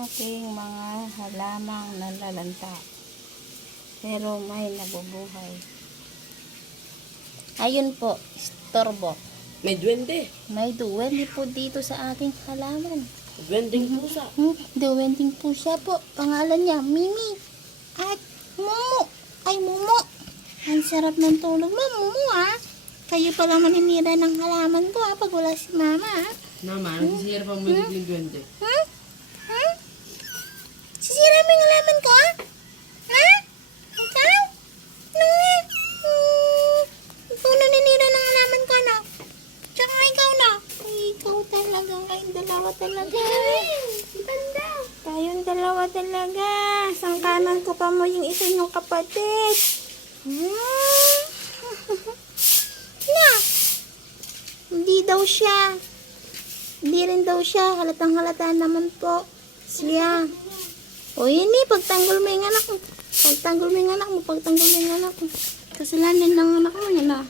aking mga halamang nalalanta. Pero may nabubuhay. Ayun po, istorbo. May duwende. May duwende po dito sa aking halaman. Duwendeng pusa. Duwending pusa po. Pangalan niya, Mimi. At Mumu. Ay, Mumu. Ang sarap ng tulog mo, Mumu, ha? Kayo pala maninira ng halaman ko, ha? Pag wala si Mama, ha? Naman, sisira pa mo yung duwende. Sisira mo yung halaman ko, ha? Ha? Ikaw? Ikaw naninira ng halaman ko, no? Tsaka ikaw, no? Ay, ikaw talaga. Kayong dalawa talaga. Kayong dalawa talaga. Sangkanan ko pa mo yung isa yung kapatid. Na! Hindi daw siya. Hindi rin daw siya. Halatang halata naman po. Siya. O yun eh, pagtanggol mo yung anak mo. Pagtanggol mo yung anak mo. Pagtanggol mo yung anak mo. Kasalanan ng anak mo, yun ah.